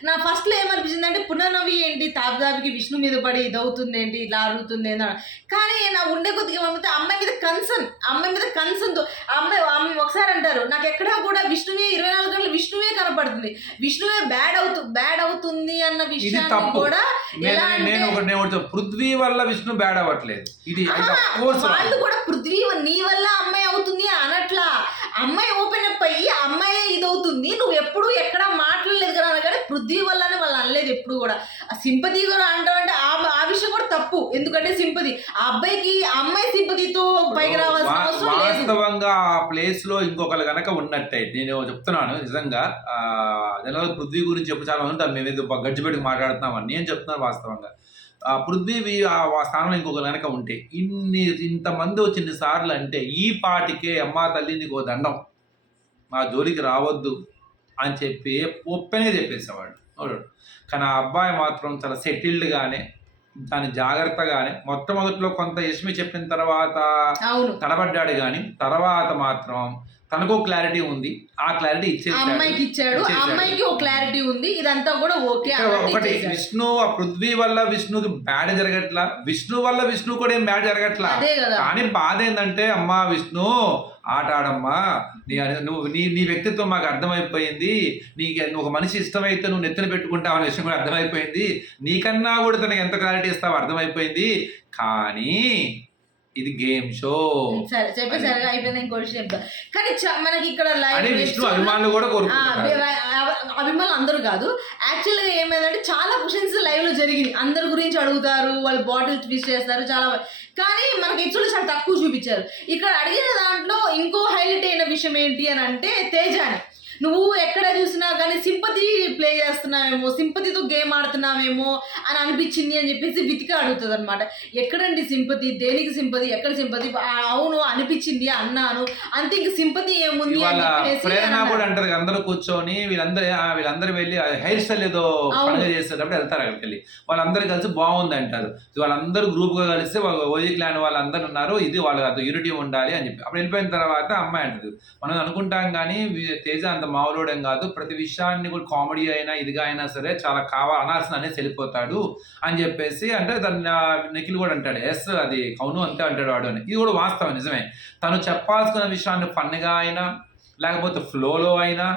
నా ఫస్ట్ లో ఏమనిపించింది అంటే పునర్నవి ఏంటి తాపికి విష్ణు మీద పడి ఇది అవుతుంది ఏంటి, ఇలా అడుగుతుంది ఏంటి. కానీ నా ఉండే కొద్దిగా ఏమంటే అమ్మాయి మీద కన్సర్న్ తో అమ్మాయి ఒకసారి అంటారు, నాకు ఎక్కడా కూడా విష్ణువే 24 గంటలు విష్ణువే కనపడుతుంది, విష్ణువే బ్యాడ్ అవుతుంది అన్న విషయాన్ని కూడా పృథ్వీ వల్ల విష్ణు బ్యాడ్ అవ్వట్లేదు. ఇది వాళ్ళు కూడా పృథ్వీ నీ వల్ల అమ్మాయి అవుతుంది అనట్లా, అమ్మాయి ఓపెన్ అప్ అయ్యి అమ్మాయి ఇది అవుతుంది, నువ్వు ఎప్పుడు ఎక్కడ మాట్లాడలేదు కదా, కానీ పృథ్వీ వల్లనే వాళ్ళు అనలేదు ఎప్పుడు కూడా. సింపతి కూడా అంటావు అంటే ఆ విషయం కూడా తప్పు. ఎందుకంటే సింపతి ఆ అబ్బాయికి ఆ అమ్మాయి సింపతితో పైకి రావాల్సిన అవసరం లేదు. వాస్తవంగా ఆ ప్లేస్ లో ఇంకొకరు గనక ఉన్నట్టే, నేను చెప్తున్నాను నిజంగా, జనరల్ పృథ్వీ గురించి ఎప్పుడు చాలా ఉంటారు, మేము ఏదో గడ్జి పెట్టుకు మాట్లాడుతున్నామని. నేను చెప్తున్నాను వాస్తవంగా, పృథ్వీ ఆ స్థానంలో ఇంకొకరు గనక ఉంటే ఇంతమంది వచ్చిన సార్లు అంటే ఈ పాటికే అమ్మా తల్లి నీకు దండం, మా జోలికి రావద్దు అని చెప్పి ఓపెన్గా చెప్పేసేవాడు. కానీ ఆ అబ్బాయి మాత్రం చాలా సెటిల్డ్గానే దాన్ని జాగ్రత్తగానే మొట్టమొదట్లో కొంత యష్మి చెప్పిన తర్వాత తడబడ్డాడు, కానీ తర్వాత మాత్రం తనకు క్లారిటీ ఉంది, ఆ క్లారిటీ అమ్మాయికి ఇచ్చాడు, అమ్మాయికి ఒక క్లారిటీ ఉంది, ఇదంతా కూడా ఓకే. ఒకటి విష్ణు, ఆ పృథ్వీ వల్ల విష్ణుకి బ్యాడ్ జరగట్లా, విష్ణు వల్ల విష్ణు కూడా ఏం బ్యాడ్ జరగట్లా. కానీ బాధ ఏంటంటే అమ్మా విష్ణు ఆట ఆడమ్మా, నువ్వు నీ వ్యక్తిత్వం మాకు అర్థమైపోయింది, నీకు ఒక మనిషి ఇష్టమైతే నువ్వు నెత్తిన పెట్టుకుంటావు అనే విషయం కూడా అర్థమైపోయింది, నీకన్నా కూడా తనకి ఎంత క్లారిటీ ఇస్తావో అర్థమైపోయింది. కానీ ఇది గేమ్ షో. సరే చెప్పేసరిగా అయిపోయింది. ఇంకో విషయం చెప్తా, కానీ మనకి ఇక్కడ విష్ణు అభిమానులు కూడా అభిమానులు అందరూ కాదు, యాక్చువల్గా ఏమైందంటే చాలా క్వశ్చన్స్ లైవ్ లో జరిగింది, అందరి గురించి అడుగుతారు, వాళ్ళు బాటిల్ ట్విస్ట్ చేస్తారు చాలా, కానీ మనకి యాక్చువల్లీ చాలా తక్కువ చూపించారు. ఇక్కడ అడిగిన దాంట్లో ఇంకో హైలైట్ అయిన విషయం ఏంటి అని అంటే తేజాని, నువ్వు ఎక్కడ చూసినా కానీ సింపతి ప్లే చేస్తున్నావేమో, సింపతితో గేమ్ ఆడుతున్నావేమో అని అనిపించింది అని చెప్పేసి వితిక అడుగుతుంది అనమాట. ఎక్కడండి సింపతి, దేనికి సింపతి, ఎక్కడ సింపతి, అవును అనిపించింది అన్నాను అంతే, ఇంక సింపతి ఏముంది అని అంటారు. అందరూ కూర్చొని వీళ్ళందరూ వెళ్ళి హెయిర్ స్టైల్ ఏదో పండుగ చేసేటప్పుడు వెళ్తారు, అక్కడికి వెళ్ళి వాళ్ళందరూ కలిసి బాగుంది అంటారు, వాళ్ళందరూ గ్రూప్ గా కలిస్తే ఓజీ క్లాన్ వాళ్ళందరూ ఉన్నారు, ఇది వాళ్ళ యూనిటీ ఉండాలి అని చెప్పి అప్పుడు వెళ్ళిపోయిన తర్వాత అమ్మాయి అంటది, మనం అనుకుంటాం కానీ తేజ అంత మామూలుడేం కాదు, ప్రతి విషయాన్ని కూడా కామెడీ అయినా ఇదిగా అయినా సరే చాలా అనాల్సిన అనేసి వెళ్ళిపోతాడు అని చెప్పేసి అంటే దాన్ని నిఖిల్ కూడా అంటాడు, ఎస్ అది అవును అంతే అంటాడు వాడు అని. ఇది కూడా వాస్తవం, నిజమే. తను చెప్పాల్సిన విషయాన్ని ఫన్గా అయినా లేకపోతే ఫ్లోలో అయినా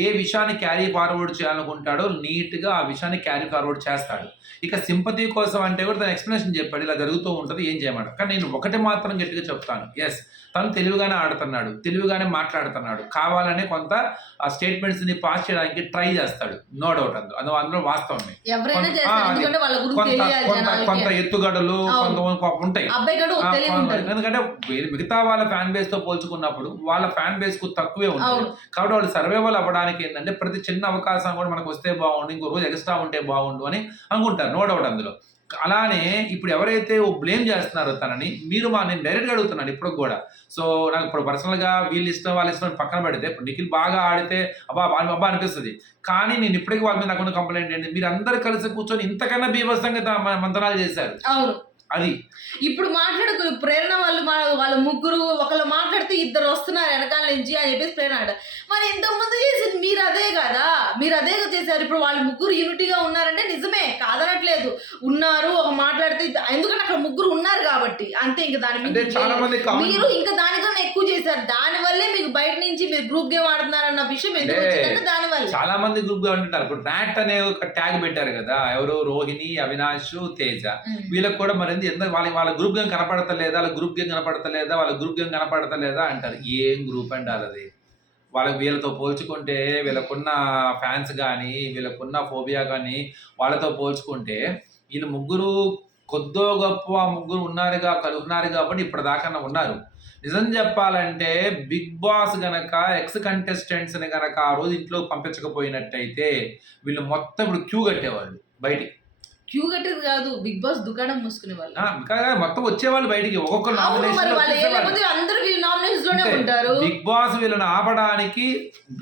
ఏ విషయాన్ని క్యారీ ఫార్వర్డ్ చేయాలనుకుంటాడో నీట్గా ఆ విషయాన్ని క్యారీ ఫార్వర్డ్ చేస్తాడు. ఇక సింపతి కోసం అంటే కూడా తన ఎక్స్ప్లెనేషన్ చెప్పాడు, ఇలా జరుగుతూ ఉంటుంది ఏం చేయమంటాడు. కానీ నేను ఒకటి మాత్రం గట్టిగా చెప్తాను, ఎస్ తను తెలివిగానే ఆడుతున్నాడు, తెలివిగానే మాట్లాడుతున్నాడు, కావాలనే కొంత ఆ స్టేట్మెంట్స్ ని పాస్ చేయడానికి ట్రై చేస్తాడు, నో డౌట్. అందులో వాస్తవమే, కొంత ఎత్తుగడలు కొంత ఉంటాయి. ఎందుకంటే మిగతా వాళ్ళ ఫ్యాన్ బేస్ తో పోల్చుకున్నప్పుడు వాళ్ళ ఫ్యాన్ బేస్ కు తక్కువే ఉంటుంది, కాబట్టి వాళ్ళు సర్వైవల్ అవ్వడానికి ఏంటంటే ప్రతి చిన్న అవకాశం కూడా మనకు వస్తే బాగుండు, ఇంకో రోజు ఎక్స్ట్రా ఉంటే బాగుండు అని అనుకుంటారు, నో డౌట్ అందులో. అలానే ఇప్పుడు ఎవరైతే బ్లేమ్ చేస్తున్నారో తనని, నేను డైరెక్ట్గా అడుగుతున్నాను ఇప్పుడు కూడా. సో నాకు ఇప్పుడు పర్సనల్గా వీళ్ళు ఇష్టం వాళ్ళ ఇష్టం పక్కన పెడితే, ఇప్పుడు నిఖిల్ బాగా ఆడితే అబ్బా అనిపిస్తుంది, కానీ నేను ఇప్పటికీ వాళ్ళ మీద నాకు కంప్లైంట్ ఏంటి, మీరు అందరు కలిసి కూర్చొని ఇంతకన్నా బీభత్సంగా మంత్రాలు చేశారు. అది ఇప్పుడు మాట్లాడుకుని ప్రేరణ వాళ్ళ ముగ్గురు ఒకళ్ళు మాట్లాడితే ఇద్దరు వస్తున్నారు వెనకాల నుంచి అని చెప్పేసి ప్రేరణ, మరి ఇంతకుముందు చేసేది మీరు అదే కదా, మీరు అదే చేశారు. ఇప్పుడు వాళ్ళు ముగ్గురు యూనిటీగా ఉన్నారంటే నిజమే, కాదనట్లేదు, ఉన్నారు ఒక మాట్లాడితే, ఎందుకంటే అక్కడ ముగ్గురు ఉన్నారు కాబట్టి అంతే. ఇంకా దాని మీద మీరు ఇంకా దానికన్నా ఎక్కువ చేశారు, దాని వల్లే మీకు బయట నుంచి మీరు గ్రూప్ గేమ్ ఆడుతున్నారన్న విషయం ఎందుకు వచ్చిందంటే దాని వల్ల చాలా మంది గ్రూప్ గా ఉంటున్నారు. ఇప్పుడు ర్యాట్ అనే ఒక ట్యాగ్ పెట్టారు కదా, ఎవరు రోహిణి, అవినాష్, తేజ, వీళ్ళకి కూడా మరి వాళ్ళ గ్రూప్ గేమ్ కనపడతలేదా, వాళ్ళ గ్రూప్ గేమ్ కనపడతలేదా, వాళ్ళ గ్రూప్ గేమ్ కనపడతలేదా అంటారు. ఏం గ్రూప్ అంటారు అది? వీళ్ళతో పోల్చుకుంటే, వీళ్ళకున్న ఫ్యాన్స్ కానీ వీళ్ళకున్న ఫోబియా కానీ వాళ్ళతో పోల్చుకుంటే వీళ్ళు ముగ్గురు కొద్దో గొప్ప ముగ్గురు ఉన్నారు కాబట్టి ఇప్పటిదాకా ఉన్నారు. నిజం చెప్పాలంటే బిగ్ బాస్ గనక ఎక్స్ కంటెస్టెంట్స్ ని గనక ఆ రోజు ఇంట్లో పంపించకపోయినట్టయితే వీళ్ళు మొత్తం ఇప్పుడు క్యూ కట్టేవాళ్ళు బయటికి. క్యూ కట్టేది కాదు, బిగ్ బాస్ దుకాణం మూసుకునే వాళ్ళు మొత్తం వచ్చేవాళ్ళు బయటికి, ఒక్కొక్క ఉంటారు. బిగ్ బాస్ వీళ్ళని ఆపడానికి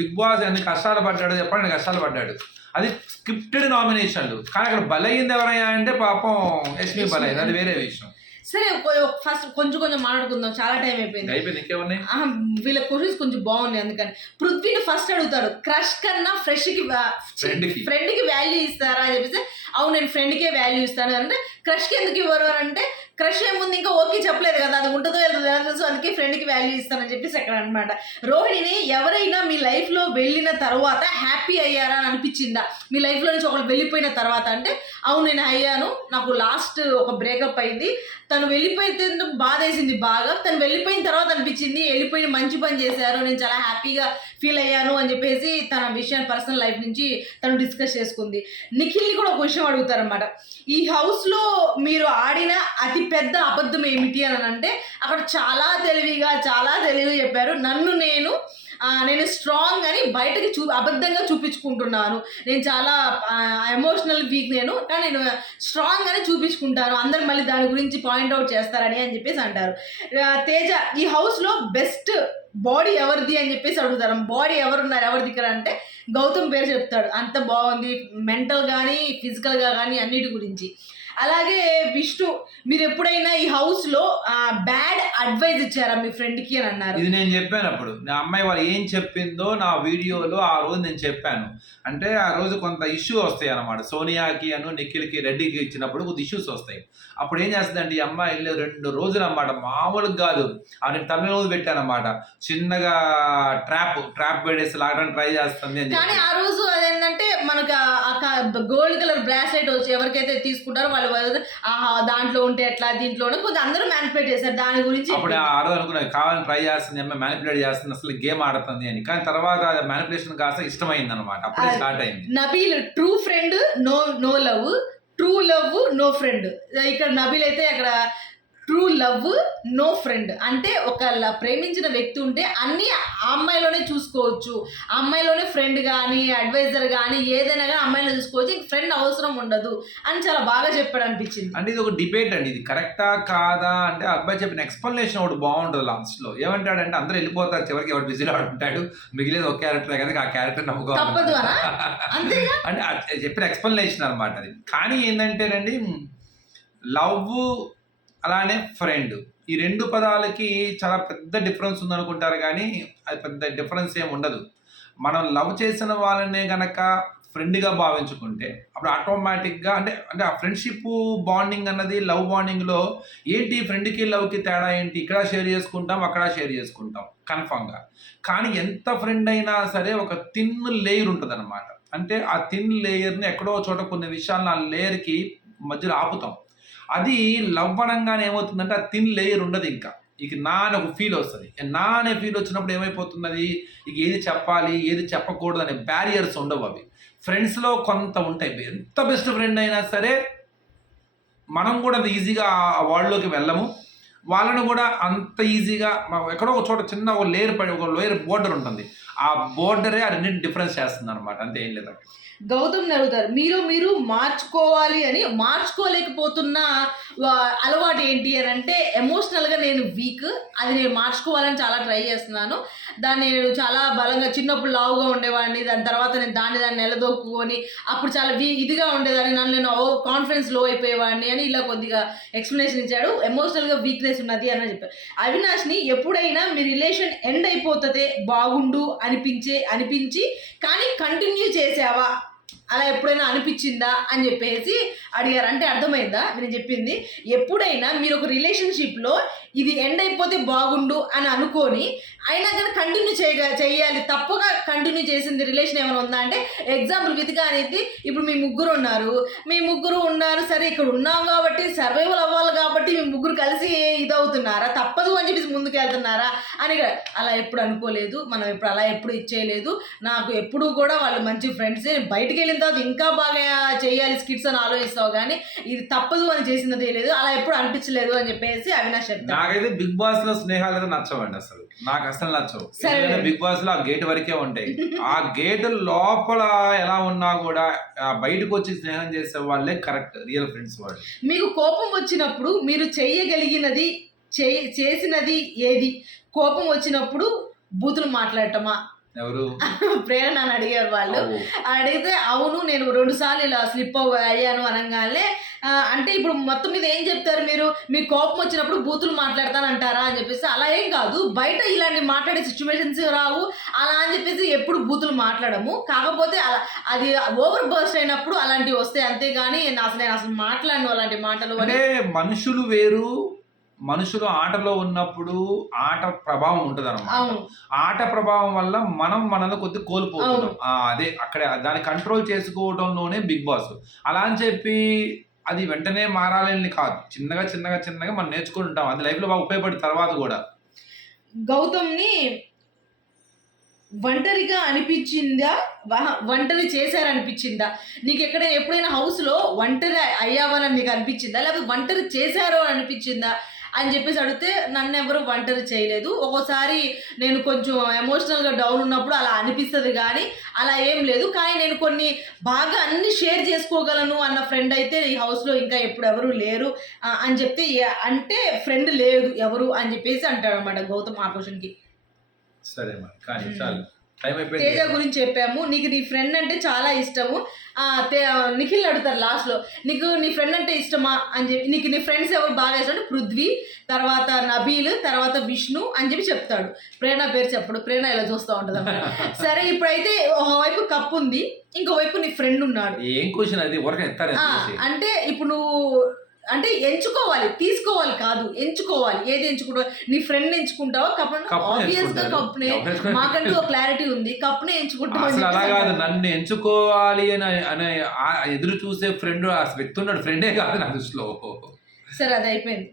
బిగ్ బాస్ ఎన్ని కష్టాలు పడ్డాడు చెప్పండి, కష్టాలు పడ్డాడు. అది స్క్రిప్టెడ్ నామినేషన్లు, కానీ అక్కడ బలైంది ఎవరయ్యా అంటే పాపం యష్మి బలైంది, అది వేరే విషయం. సరే ఫస్ట్ కొంచెం మాట్లాడుకుందాం, చాలా టైం అయిపోయింది. వీళ్ళ క్వశ్చన్స్ కొంచెం బాగున్నాయి, అందుకని పృథ్వీని ఫస్ట్ అడుగుతాడు, క్రష్ కన్నా ఫ్రెండ్ కి వాల్యూ ఇస్తారా అని చెప్పేసి, అవును నేను ఫ్రెండ్ కే వాల్యూ ఇస్తాను అంటే, క్రష్ కి ఎందుకు ఇవ్వరు అని అంటే, క్రష్ ఏముంది ఇంకా ఓకే చెప్పలేదు కదా, అది ఉంటుందో వెళ్తుందో అందుకే అందుకే ఫ్రెండ్కి వాల్యూ ఇస్తానని చెప్పేసి అక్కడ అనమాట. రోహిణిని ఎవరైనా మీ లైఫ్లో వెళ్ళిన తర్వాత హ్యాపీ అయ్యారా అని అనిపించిందా? మీ లైఫ్లో నుంచి ఒకళ్ళు వెళ్ళిపోయిన తర్వాత అంటే అవును నేను అయ్యాను, నాకు లాస్ట్ ఒక బ్రేకప్ అయింది, తను వెళ్ళిపోతే బాధ వేసింది బాగా, తను వెళ్ళిపోయిన తర్వాత అనిపించింది వెళ్ళిపోయిన మంచి పని చేశారు, నేను చాలా హ్యాపీగా ఫీల్ అయ్యాను అని చెప్పేసి తన విషయాన్ని పర్సనల్ లైఫ్ నుంచి తను డిస్కస్ చేసుకుంది. నిఖిల్ని కూడా ఒక విషయం అడుగుతారనమాట, ఈ హౌస్లో మీరు ఆడిన అతి పెద్ద అబద్ధం ఏమిటి అని అంటే అక్కడ చాలా తెలివిగా చెప్పారు, నేను స్ట్రాంగ్ అని బయటకి అబద్ధంగా చూపించుకుంటున్నాను, నేను చాలా ఎమోషనల్ వీక్ కానీ నేను స్ట్రాంగ్ అని చూపించుకుంటాను, అందరు మళ్ళీ దాని గురించి పాయింట్అవుట్ చేస్తారని అని చెప్పేసి అంటారు. తేజ ఈ హౌస్లో బెస్ట్ బాడీ ఎవరిది అని చెప్పేసి అడుగుతారు. బాడీ ఎవరున్నారు ఎవరి దగ్గర అంటే గౌతమ్ పేరు చెప్తాడు, అంత బాగుంది మెంటల్ కానీ ఫిజికల్గా కానీ అన్నిటి గురించి. అలాగే విష్ణు, మీరు ఎప్పుడైనా ఈ హౌస్లో బ్యాడ్ అడ్వైజ్ ఇచ్చారా మీ ఫ్రెండ్కి అని అన్నారు. ఇది నేను చెప్పాను అప్పుడు, నా అమ్మాయి వాళ్ళు ఏం చెప్పిందో నా వీడియోలో ఆ రోజు నేను చెప్పాను. అంటే ఆ రోజు కొంత ఇష్యూ వస్తాయి అన్నమాట, సోనియాకి నిఖిల్కి రెడ్డికి ఇచ్చినప్పుడు కొద్ది ఇష్యూస్ వస్తాయి. అప్పుడు ఏం చేస్తుందంటే ఈ అమ్మాయి 2 రోజులు అన్నమాట, మామూలుగా కాదు, అని తమిళ పెట్టానమాట, చిన్నగా ట్రాప్ పెట్టేసి లాగడానికి ట్రై చేస్తుంది అని. కానీ ఆ రోజు అదేంటంటే మనకు గోల్డ్ కలర్ బ్రాస్లెట్ వచ్చి ఎవరికైతే తీసుకుంటారో వాళ్ళు దాంట్లో ఉంటే ఎట్లా, దీంట్లో కొంచెం అందరూ మ్యానిపులేట్ చేశారు దాని గురించి. అప్పుడు ఆ రోజు అనుకున్నాను కావాలని ట్రై చేస్తుంది అమ్మాయి, మ్యానిపులేట్ చేస్తుంది, అసలు గేమ్ ఆడుతుంది అని. కానీ తర్వాత మ్యానిపులేషన్ కాస్త ఇష్టమైంది అనమాట, అప్పుడే స్టార్ట్ అయింది. Nabeel true friend no love, true love no friend. ఇక్కడ నబీల్ అయితే అక్కడ ట్రూ లవ్ నో ఫ్రెండ్ అంటే ఒక ప్రేమించిన వ్యక్తి ఉంటే అన్నీ ఆ అమ్మాయిలోనే చూసుకోవచ్చు, ఆ అమ్మాయిలోనే ఫ్రెండ్ కానీ అడ్వైజర్ కానీ ఏదైనా కానీ అమ్మాయిలో చూసుకోవచ్చు, ఇంక ఫ్రెండ్ అవసరం ఉండదు అని చాలా బాగా చెప్పాడు అనిపించింది. అంటే ఇది ఒక డిబేట్ అండి, ఇది కరెక్టా కాదా అంటే అబ్బాయి చెప్పిన ఎక్స్ప్లెనేషన్ ఒకటి బాగుంటుంది లాస్ట్లో. ఏమంటాడంటే అందరూ వెళ్ళిపోతారు, చివరికి ఎవరు బిజీలో ఉంటాడు, మిగిలేదు ఒక క్యారెక్టర్ కదా, ఆ క్యారెక్టర్ తప్పదు అంటే చెప్పిన ఎక్స్ప్లెనేషన్ అనమాట అది. కానీ ఏంటంటేనండి లవ్ అలానే ఫ్రెండ్, ఈ 2 పదాలకి చాలా పెద్ద డిఫరెన్స్ ఉందనుకుంటారు, కానీ అది పెద్ద డిఫరెన్స్ ఏమి ఉండదు. మనం లవ్ చేసిన వాళ్ళనే గనక ఫ్రెండ్గా భావించుకుంటే అప్పుడు ఆటోమేటిక్గా అంటే ఆ ఫ్రెండ్షిప్ బాండింగ్ అన్నది లవ్ బాండింగ్లో ఏంటి, ఫ్రెండ్కి లవ్కి తేడా ఏంటి, ఇక్కడ షేర్ చేసుకుంటాం అక్కడ షేర్ చేసుకుంటాం కన్ఫామ్గా. కానీ ఎంత ఫ్రెండ్ అయినా సరే ఒక థిన్ లేయర్ ఉంటుంది అనమాట. అంటే ఆ థిన్ లేయర్ని ఎక్కడో చోట కొన్ని విషయాలను ఆ లేయర్కి మధ్యలో ఆపుతాం. అది లవ్ అనగానే ఏమవుతుందంటే ఆ థిన్ లేయర్ ఉండదు, ఇంకా ఇక నా అని ఒక ఫీల్ వస్తుంది. నా అనే ఫీల్ వచ్చినప్పుడు ఏమైపోతున్నది, ఇక ఏది చెప్పాలి ఏది చెప్పకూడదు అనే బ్యారియర్స్ ఉండవు. అవి ఫ్రెండ్స్లో కొంత ఉంటాయి. ఎంత బెస్ట్ ఫ్రెండ్ అయినా సరే మనం కూడా అంత ఈజీగా ఆ వరల్డ్లోకి వెళ్ళము, వాళ్ళను కూడా అంత ఈజీగా ఎక్కడో ఒక చోట చిన్న ఒక లేయర్ బోర్డర్ ఉంటుంది, ఆ బోర్డరే ఆ రెండింటి డిఫరెన్స్ చేస్తుంది అనమాట, అంతే ఏం లేదు. గౌతమ్ అడుగుతారు, మీరు మార్చుకోవాలి అని మార్చుకోలేకపోతున్న అలవాటు ఏంటి అని అంటే ఎమోషనల్గా నేను వీక్, అది నేను మార్చుకోవాలని చాలా ట్రై చేస్తున్నాను, దాన్ని నేను చాలా బలంగా చిన్నప్పుడు లావుగా ఉండేవాడిని, దాని తర్వాత నేను దాన్ని నిలదొక్కుని అప్పుడు చాలా ఇదిగా ఉండేదాన్ని, నేను కాన్ఫిడెన్స్ లో అయిపోయేవాడిని అని ఇలా కొద్దిగా ఎక్స్ప్లెనేషన్ ఇచ్చాడు. ఎమోషనల్గా వీక్నెస్ ఉన్నది అని చెప్పారు. అవినాష్ని ఎప్పుడైనా మీ రిలేషన్ ఎండ్ అయిపోతుంది బాగుండు అనిపించి కానీ కంటిన్యూ చేసావా, అలా ఎప్పుడైనా అనిపించిందా అని చెప్పేసి అడిగారు. అంటే అర్థమైందా నేను చెప్పింది? ఎప్పుడైనా మీరు ఒక రిలేషన్షిప్లో ఇది ఎండ్ అయిపోతే బాగుండు అని అనుకొని అయినా కానీ కంటిన్యూ చేయాలి, తప్పుగా కంటిన్యూ చేసింది రిలేషన్ ఏమైనా ఉందా అంటే ఎగ్జాంపుల్ విధిగా అనేది ఇప్పుడు మీ ముగ్గురు ఉన్నారు సరే ఇక్కడ ఉన్నాం కాబట్టి సర్వైవల్ అవ్వాలి కాబట్టి మీ ముగ్గురు కలిసి ఇదవుతున్నారా, తప్పదు అని చెప్పేసి ముందుకు వెళ్తున్నారా అని. అలా ఎప్పుడు అనుకోలేదు, మనం ఇప్పుడు అలా ఎప్పుడు ఇచ్చేయలేదు, నాకు ఎప్పుడు కూడా వాళ్ళు మంచి ఫ్రెండ్సే, బయటికి వెళ్ళిన తర్వాత ఇంకా బాగా చేయాలి స్కిట్స్ అని ఆలోచిస్తావు కానీ ఇది తప్పదు అని చేసినదే లేదు, అలా ఎప్పుడు అనిపించలేదు అని చెప్పేసి అవినాష్ చెప్తాను. నాకైతే బిగ్ బాస్ లో స్నేహాలు నచ్చవండి, అసలు నాకు అసలు నచ్చవు. బిగ్ బాస్ లో ఆ గేట్ వరకే ఉంటాయి, ఆ గేట్ లోపల ఎలా ఉన్నా కూడా బయటకు వచ్చి స్నేహం చేసే వాళ్ళే కరెక్ట్ రియల్ ఫ్రెండ్స్ వాళ్ళు. మీకు కోపం వచ్చినప్పుడు మీరు చేయగలిగినది చేసినది ఏది? కోపం వచ్చినప్పుడు బూతులు మాట్లాడటమా? ఎవరు ప్రేరణ అని అడిగారు వాళ్ళు. అడిగితే అవును నేను 2 సార్లు ఇలా స్లిప్ అయ్యాను అనగానే అంటే ఇప్పుడు మొత్తం మీద ఏం చెప్తారు మీరు, మీ కోపం వచ్చినప్పుడు బూతులు మాట్లాడతానంటారా అని చెప్పేసి. అలా ఏం కాదు, బయట ఇలాంటి మాట్లాడే సిచ్యువేషన్స్ రావు అలా అని చెప్పేసి ఎప్పుడు బూతులు మాట్లాడము, కాకపోతే అది ఓవర్ బర్స్ట్ అయినప్పుడు అలాంటివి వస్తాయి అంతేగాని నేను అసలు మాట్లాడను అలాంటి మాటలు. అంటే మనుషులు వేరు మనుషులు ఆటలో ఉన్నప్పుడు ఆట ప్రభావం ఉంటుంది అనమాట. అవును. ఆట ప్రభావం వల్ల మనం మనల్ని కొద్దిగా కోల్పోతున్నాం. అదే అక్కడ దాన్ని కంట్రోల్ చేసుకోవడంలోనే బిగ్ బాస్. అలా అని చెప్పి అది వెంటనే మారాలని కాదు. చిన్నగా చిన్నగా చిన్నగా మనం నేర్చుకుంటాం. అది లైఫ్లో బాగా ఉపయోగపడిన తర్వాత కూడా. గౌతమ్‌ని ఒంటరిగా అనిపించిందా? ఒంటరి చేశారనిపించిందా? ఎప్పుడైనా హౌస్‌లో ఒంటరి అయ్యావని నీకు అనిపించిందా? లేకపోతే ఒంటరి చేశారు అని అనిపించిందా? అని చెప్పేసి అడిగితే నన్నెవరు ఒంటరి చేయలేదు. ఒక్కోసారి నేను కొంచెం ఎమోషనల్‌గా డౌన్ ఉన్నప్పుడు అలా అనిపిస్తది గానీ, అలా ఏం లేదు. కానీ నేను కొన్ని బాగా అన్నీ షేర్ చేసుకోగలను అన్న ఫ్రెండ్ అయితే ఈ హౌస్‌లో ఇంకా ఎప్పుడు ఎవరు లేరు అని చెప్తే అంటే ఫ్రెండ్ లేదు ఎవరు అని చెప్పేసి అంటాడనమాట గౌతమ్ ఆ క్వెషన్‌కి. సరే మరి కానీ చాలు. టైం అయిపోయింది. తేజ గురించి చెప్పాము. నీకు నీ ఫ్రెండ్ అంటే చాలా ఇష్టము. నిఖిల్ అడుగుతారు లాస్ట్‌లో. నీకు నీ ఫ్రెండ్ అంటే ఇష్టమా అని చెప్పి, నీకు నీ ఫ్రెండ్స్ ఎవరు బాగా ఇష్టం అంటే పృథ్వీ, తర్వాత నబీల్, తర్వాత విష్ణు అని చెప్పి చెప్తాడు. ప్రేరణ పేరు చెప్పడు. ప్రేరణ ఇలా చూస్తూ ఉంటుంది అన్నమాట. సరే ఇప్పుడైతే ఒకవైపు కప్ ఉంది, ఇంకోవైపు నీ ఫ్రెండ్ ఉన్నాడు. ఏం క్వశ్చన్ అది? ఊరకే ఎత్తారు. అంటే ఇప్పుడు నువ్వు అంటే ఎంచుకోవాలి, తీసుకోవాలి కాదు, ఎంచుకోవాలి. ఏది ఎంచుకుంటావు? నీ ఫ్రెండ్ ఎంచుకుంటావా? ఆబ్వియస్ గా కప్నే. మాకంటూ ఒక క్లారిటీ ఉంది. కప్నే ఎంచుకుంటావు. అసలు అలా కాదు. నన్ను ఎంచుకోవాలి అనే ఎదురు చూసే ఫ్రెండ్ ఆ వ్యక్తి ఉన్నాడు. ఫ్రెండే కాదు నా దృష్టిలో. సరే అది అయిపోయింది.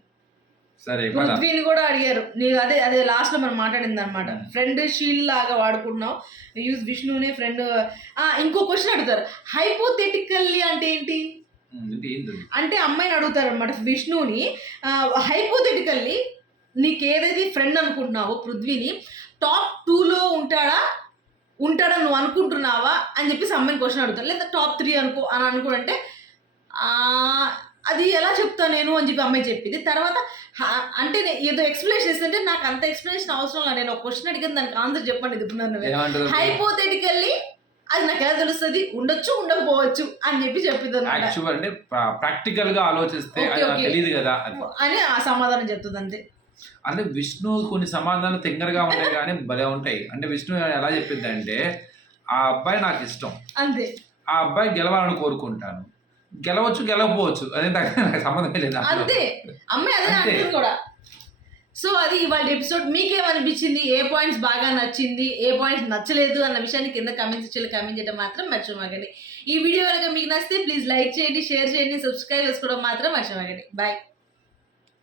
సరే పృథ్వీని కూడా అడిగారు. నీకు అదే అదే లాస్ట్ లో మనం మాట్లాడింది అనమాట. ఫ్రెండ్ షీల్డ్ లాగా వాడుకుంటున్నావు, యూజ్ విష్ణునే ఫ్రెండ్. ఇంకో క్వశ్చన్ అడుగుతారు, హైపోథెటికల్లీ అంటే ఏంటి అంటే అమ్మాయిని అడుగుతారు అనమాట విష్ణుని. హైపోథెటికల్లీ నీకు ఏదైతే ఫ్రెండ్ అనుకుంటున్నావో పృథ్వీని టాప్ 2లో ఉంటాడా నువ్వు అనుకుంటున్నావా అని చెప్పేసి అమ్మాయిని క్వశ్చన్ అడుగుతారు. లేదా టాప్ 3 అని అనుకుంటే అది ఎలా చెప్తా నేను అని చెప్పి అమ్మాయి చెప్పింది. తర్వాత అంటే ఏదో ఎక్స్ప్లెనేషన్ ఇస్తుంటే నాకు అంత ఎక్స్ప్లెనేషన్ అవసరం లేదు, నేను ఒక క్వశ్చన్ అడిగిన దానికి ఆన్సర్ చెప్పండి చెప్తున్నాను. హైపోథెటికల్లీ అది నాకు ఎలా తెలుస్తుంది? ఉండొచ్చు, ఉండకపోవచ్చు అని చెప్పి చెప్పింది అంటే ప్రాక్టికల్ గా ఆలోచిస్తే తెలియదు కదా అని ఆ సమాధానం చెప్తుంది అంతే. అంటే విష్ణు కొన్ని సమాధానాలు తింగరగా ఉంటాయి కానీ భలే ఉంటాయి. అంటే విష్ణు ఎలా చెప్పింది అంటే, ఆ అబ్బాయి నాకు ఇష్టం, అంతే, ఆ అబ్బాయి గెలవాలని కోరుకుంటాను, గెలవచ్చు గెలవకపోవచ్చు, అదే నాకు సంబంధం లేదు అంతే. అమ్మాయి అదే అంటుంది కూడా. సో అది ఇవాళ ఎపిసోడ్. మీకేమనిపించింది? ఏ పాయింట్స్ బాగా నచ్చింది, ఏ పాయింట్స్ నచ్చలేదు అన్న విషయాన్ని కింద కామెంట్ సెక్షన్లో కామెంట్ చేయడం మాత్రం మర్చిపోకండి. ఈ వీడియో కనుక మీకు నచ్చితే ప్లీజ్ లైక్ చేయండి, షేర్ చేయండి, సబ్స్క్రైబ్ చేసుకోవడం మాత్రం మర్చిపోకండి. బాయ్.